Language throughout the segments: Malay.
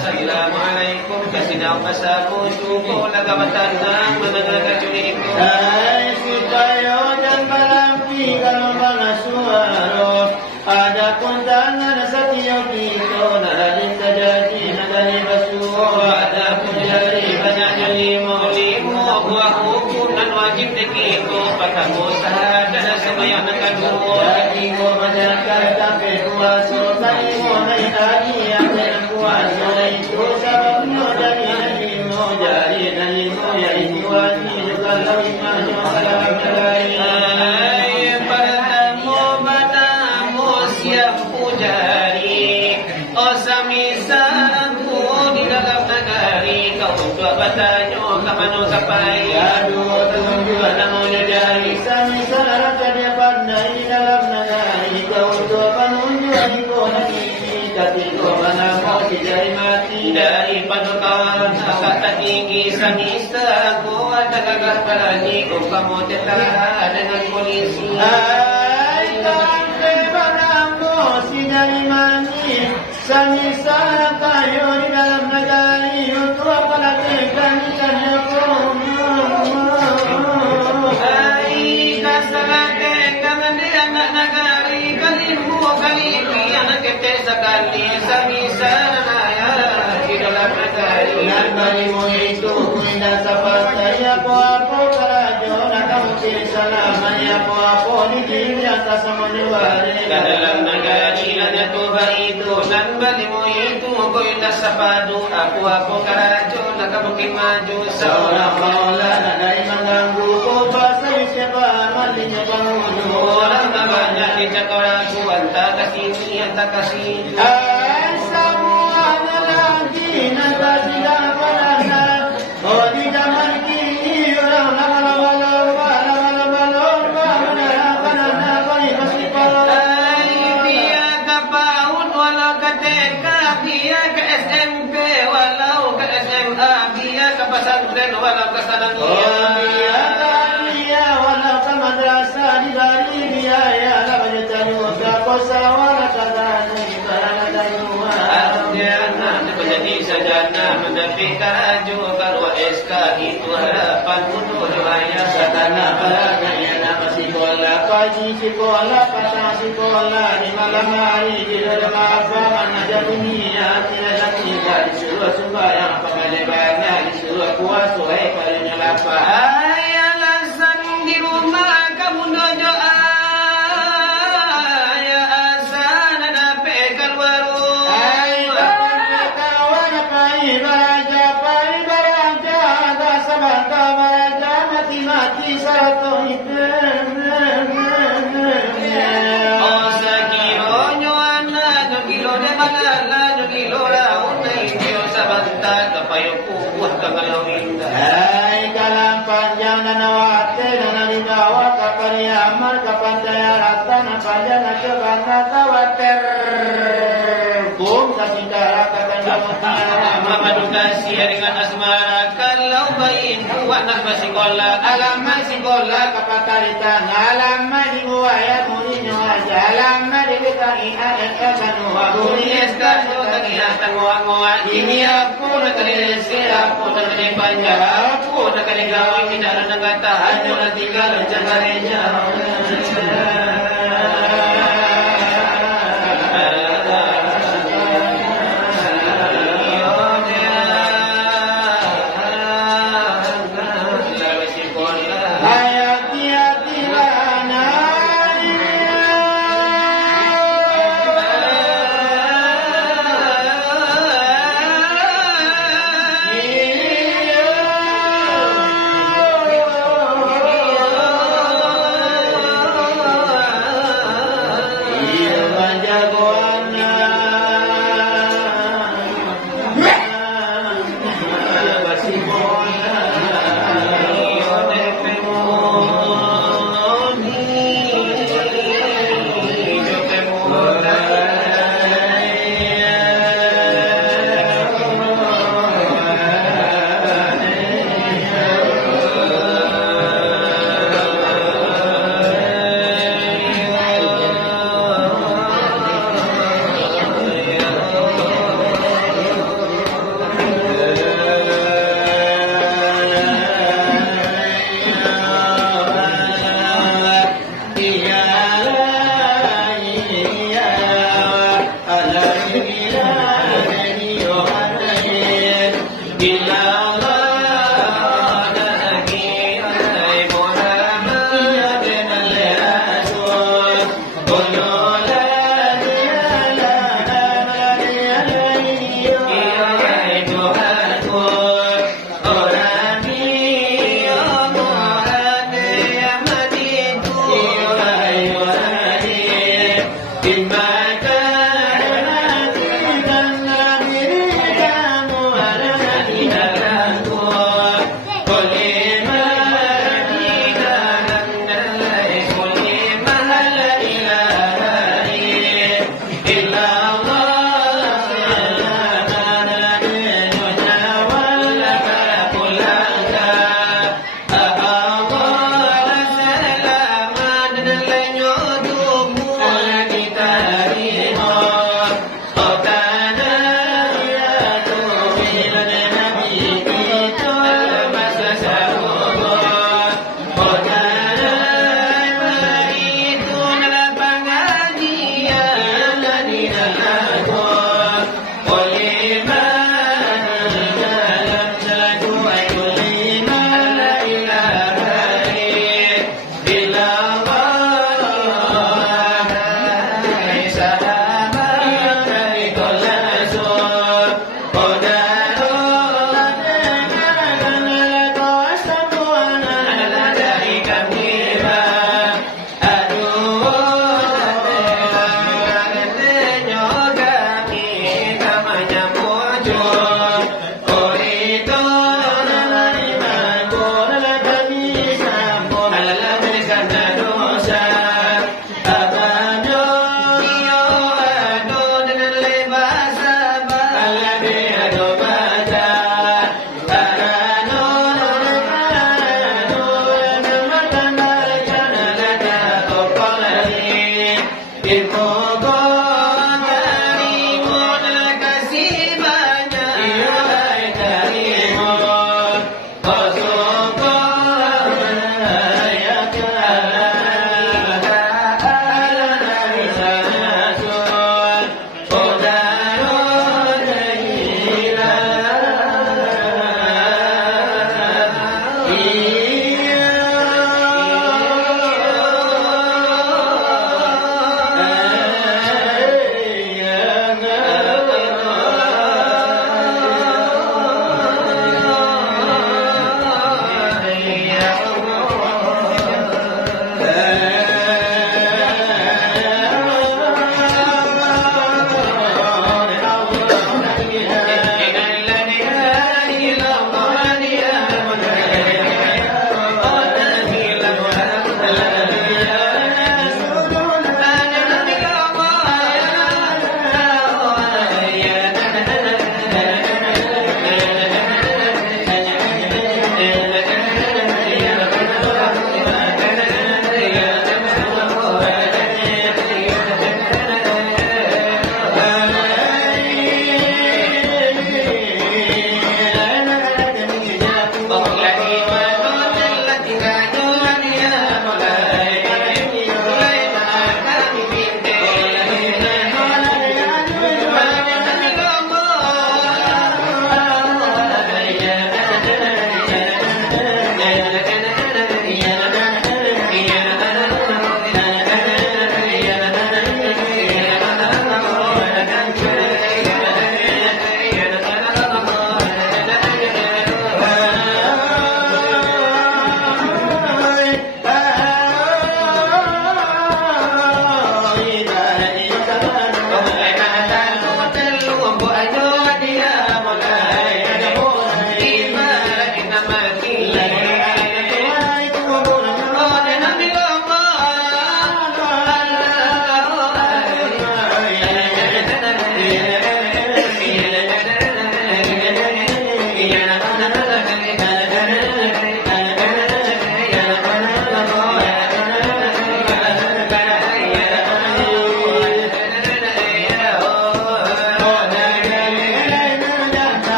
Assalamualaikum kasih pasaku syukur lagawatan ng manangagatuloy ko. Ay si kayo dan malampi kalau mga suaro. Ada kundangan sa tiyo dito nalalik sa jadi nadali basuo. Ada punjari banyak limo-limo buah hukuman wajib dikito patamusahan dan semayang nakaduo. Jadi ko majakar tapi kuaso kali mo may tadi ang kuaso itu sabab mo dari nalimo jari nalimo ya iwani juga lawin mahyo kalam nalai. Siap pujari, oh samisan ku di dalam negari, kau tua batanyo kamano sapai. Aduh tunjuk namanya jari samisan raka dia pandai dalam negari, kau tua panunjuk iko nanti tapi kau mana mau dijari mati. Dari padukawan kata tinggi samisa ku ada gagah berani, kau kamu tetara dengan polisi. Si dari mani samisa kayo di dalam negari untuk apa lagi kami Hai kasalate kangen di anak negari kalimu kali anak kete sekali samisa naya di dalam negari dan balimu itu indah sahabat ya apa karajo nak kamu selama ya apa di diri atas menuari dalam negari ada tuba itu dan balimu itu kau indah sapadu aku karajo nak mungkin maju seorang maulana dari mengganggu kau pasal siapa malinya bangun orang banyak dicakaraku antara kasih antara kasih. Semuanya lagi nanti tidak pernah. Oh di zaman kini orang lama-lama menerapkan pasti kalau dia ke PAUD walau ke TK, dia ke SMP walau ke SMA, dia ke pesantren walau ke sanawiyah. dia walau ke madrasah di Bali dia ya lah baca juga kosawara kadang menjadi sajana mendapi karaju karwa SK itu harapan untuk doanya satana paraganya nama sekolah pagi sekolah pasang sekolah di malam hari di dalam agama naja dunia tidak tinggal disuruh sembahyang pengajiannya disuruh puasa paling lapar alasan di rumah kamu doa mati satu itu oh sakironyo anak kilo de malala kilo laut iyo sabanta kapayo kuat kagalau indah hai kalam panjang dan awate dan alibawa kapari amal kapandaya ratan panjang kebangga kawater kum kasih darah kata Mamadukasi dengan asmara kalau bayin buat nak sekolah alamat sekolah kapatalitan alamat di buaya murinya aja alamat di kaki anak kanua Bunias kanu kegiatan ngoa-ngoa ini aku nak kerja aku nak kerja panjang aku nak kerja gawang tidak ada negara hanya nak tinggal jaga reja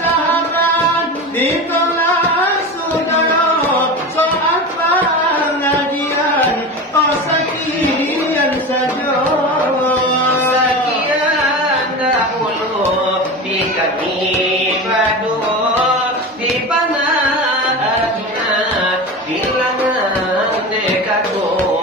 Sahabat ditolak saudara soal pengajian, oh sekian saja. Sekian dahulu di kami badu di panah di langan dekatku.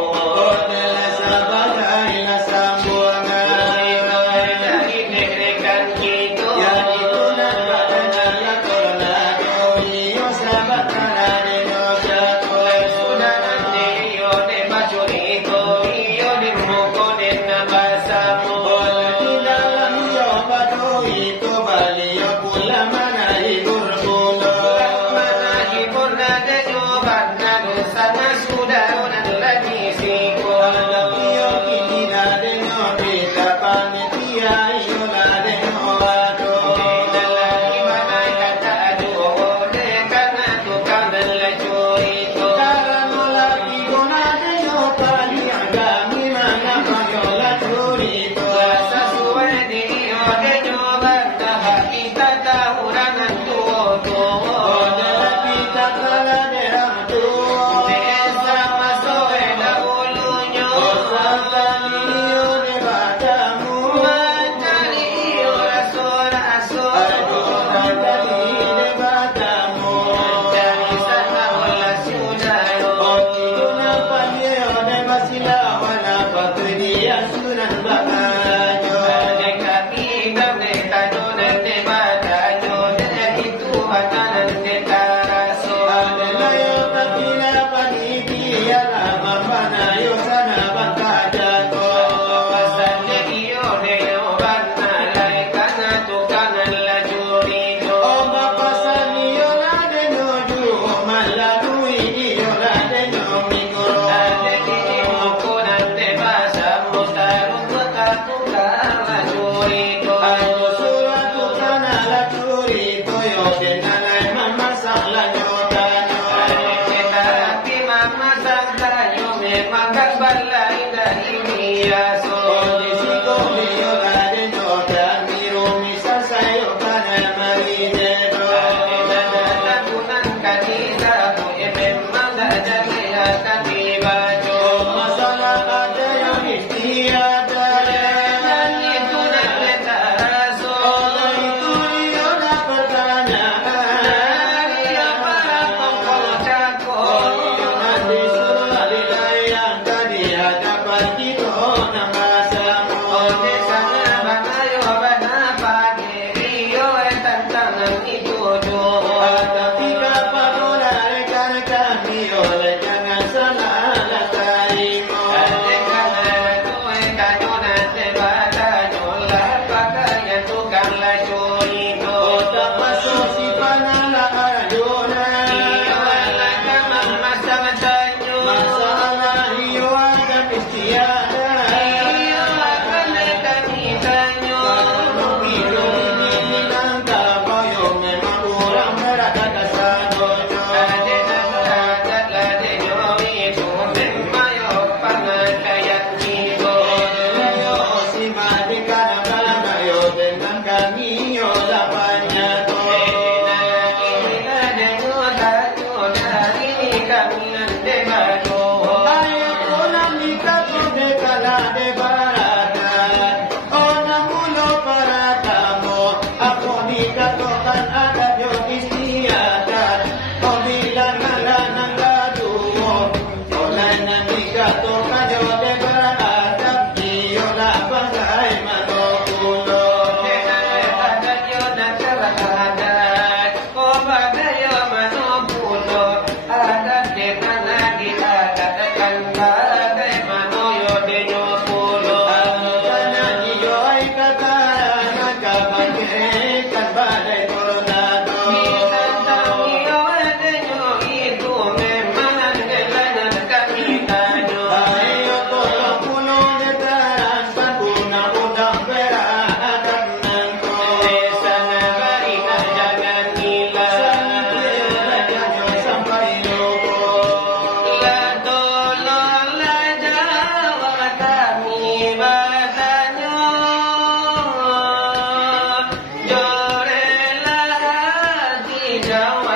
Jawa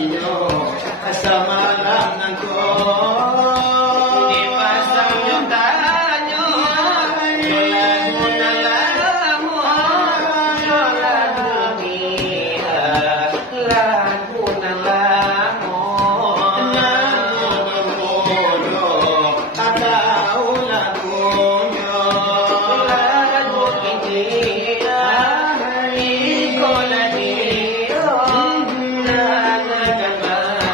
inyo sa malam ng ko. Ipasang yung tanyo, tulad mo na lang mo, tulad dumiha, lahat mo na lang mo. Tulad mo kintiya, ikaw na niyo, nagagabay.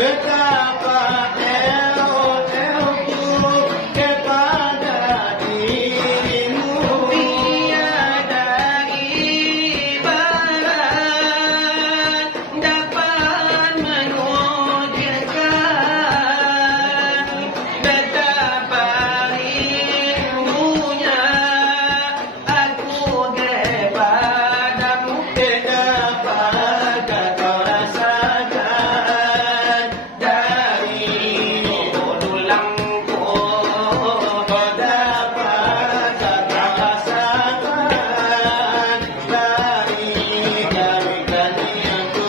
betapa el-elku kepada dirimu. Tiada ibarat dapat menunjukkan betapa rindunya aku kepadamu. Dapatkah kau rasakan dari Tulangku dapatkah kau rasakan dari kami-kamianku.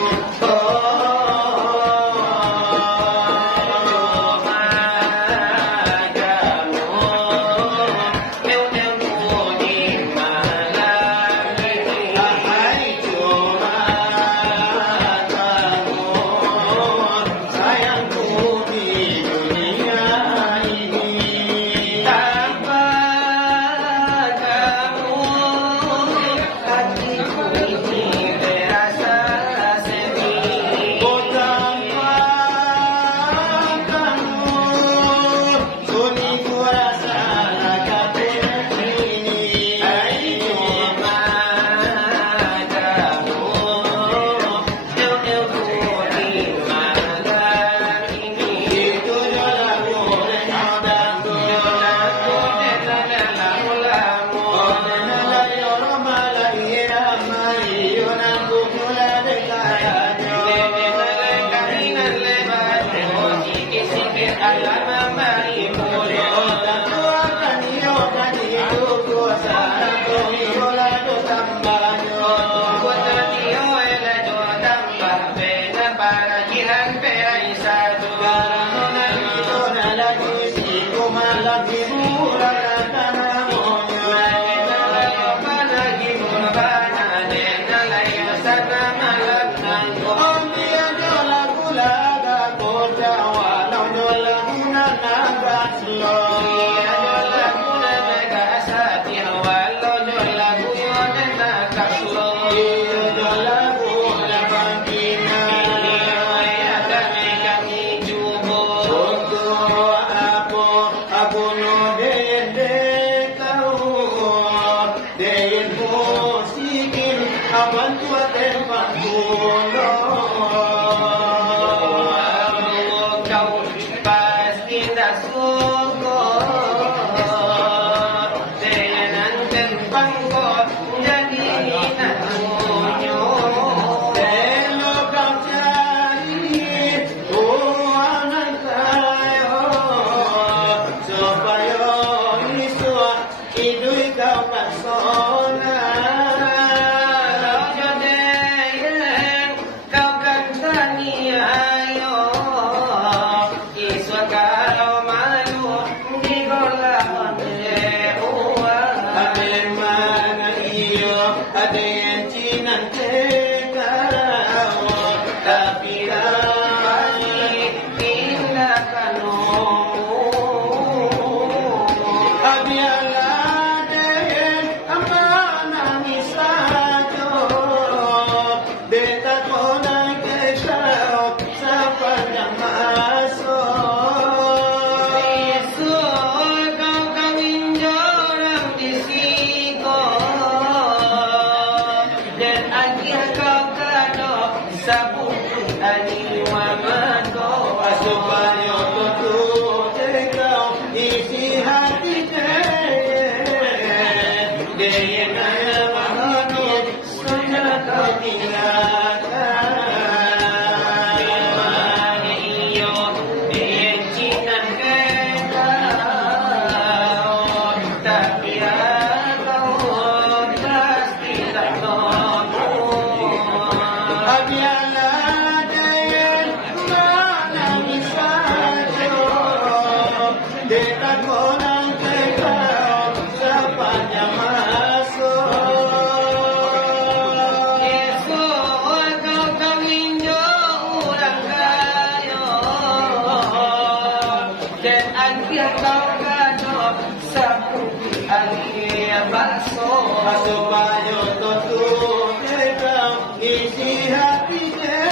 Hai cuma kamu sayangku di dunia ini. tanpa kamu hatiku ini terasa sepi. Oh tanpa kamu sunyi ku rasa hati ini. Hai cuma itu lagu renadaku. Kau pasti tak syukur dengan tempang kau jadi nakunyo. Ada yang cinta tapi biarlah dia nangis saja. Beta kau nangis sepanjang masa. Supaya betul kau isi hati dia manis sudah kau tinggalkan. Biarlah dia menangis saja. Dekat orang kekal sepanjang masa. Esok kau kawin jo orang kaya dan akhir kau kado sapu akhir bakso. Supaya tutup kau isi hati dia.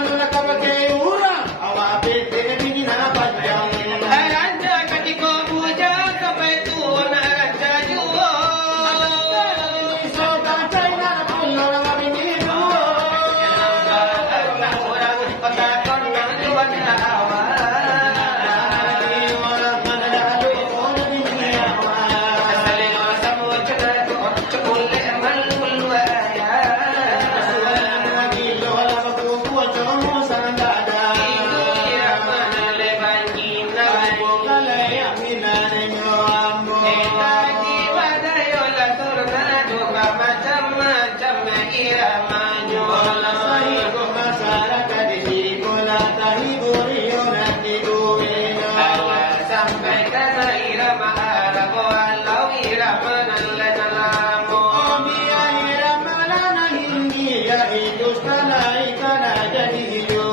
anu nak pakai urang, awak bete bini nak panjang. Raja ketika puja sampai tu nak raja jua. So kancai nak pulau orang bini dua. Orang petakon nak jual awak. Orang mana lalu orang bini awak. Saling orang sama cakap boleh malu ya. Suara lagi lola berkumpul cuma sandada. Itu kira mana leban kita. Bukan yang mina denyo ambo. Lagi pada yola tornado macam-macam irama Bola sahi ko masyarakat di bola tahi buriyo nanti duwino. sampai kana irama arabo walau irama nalamo. Biya irama lana hindi ya hidus talay kana jadi hiyo.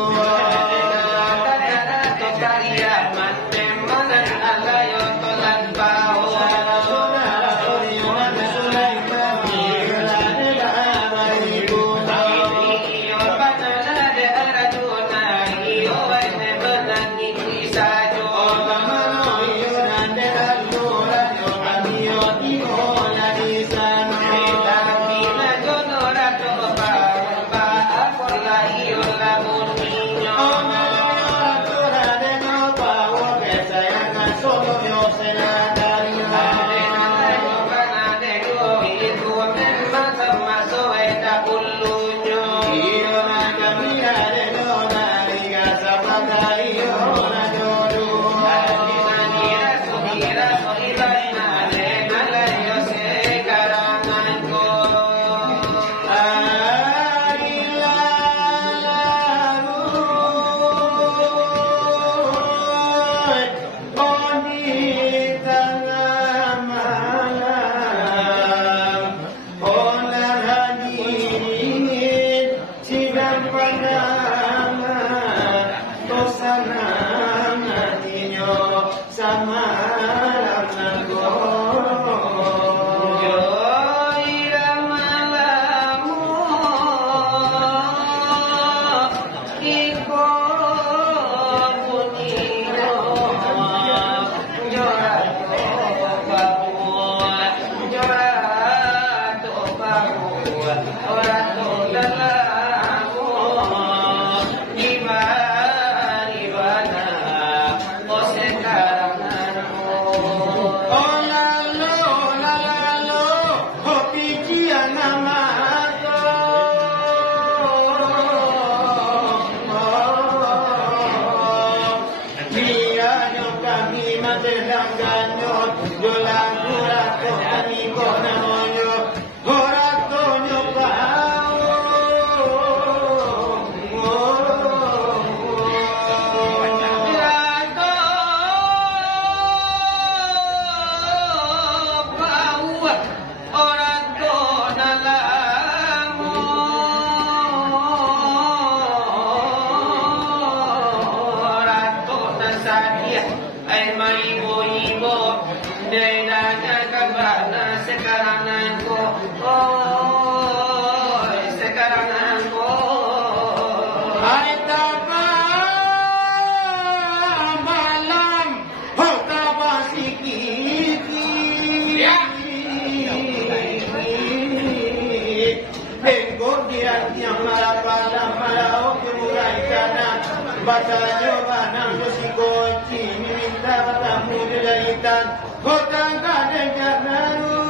Batalyo banang musikochi minta tamu dilaitan hutang kadang karnaru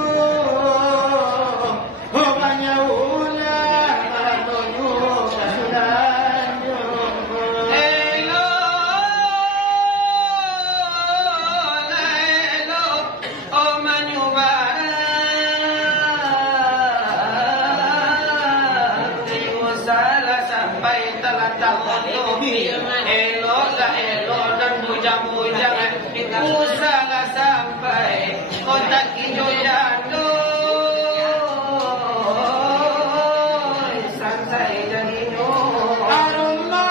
hubanya ula matonyo kasulanyo Hello oh manyubara salah sampai telah tahun dan bujang-bujang usaha sampai kota hijau jatuh santai jadi aroma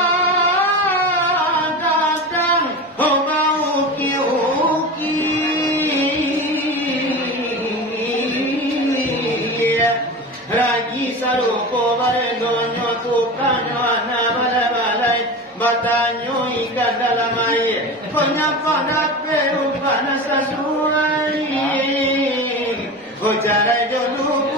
datang mau uki-uki ragi sarupo barendonyo tukanyo ana bala-bala Batanyo ikan dalam air Penyapa dape upana sasuai Ucarai dulu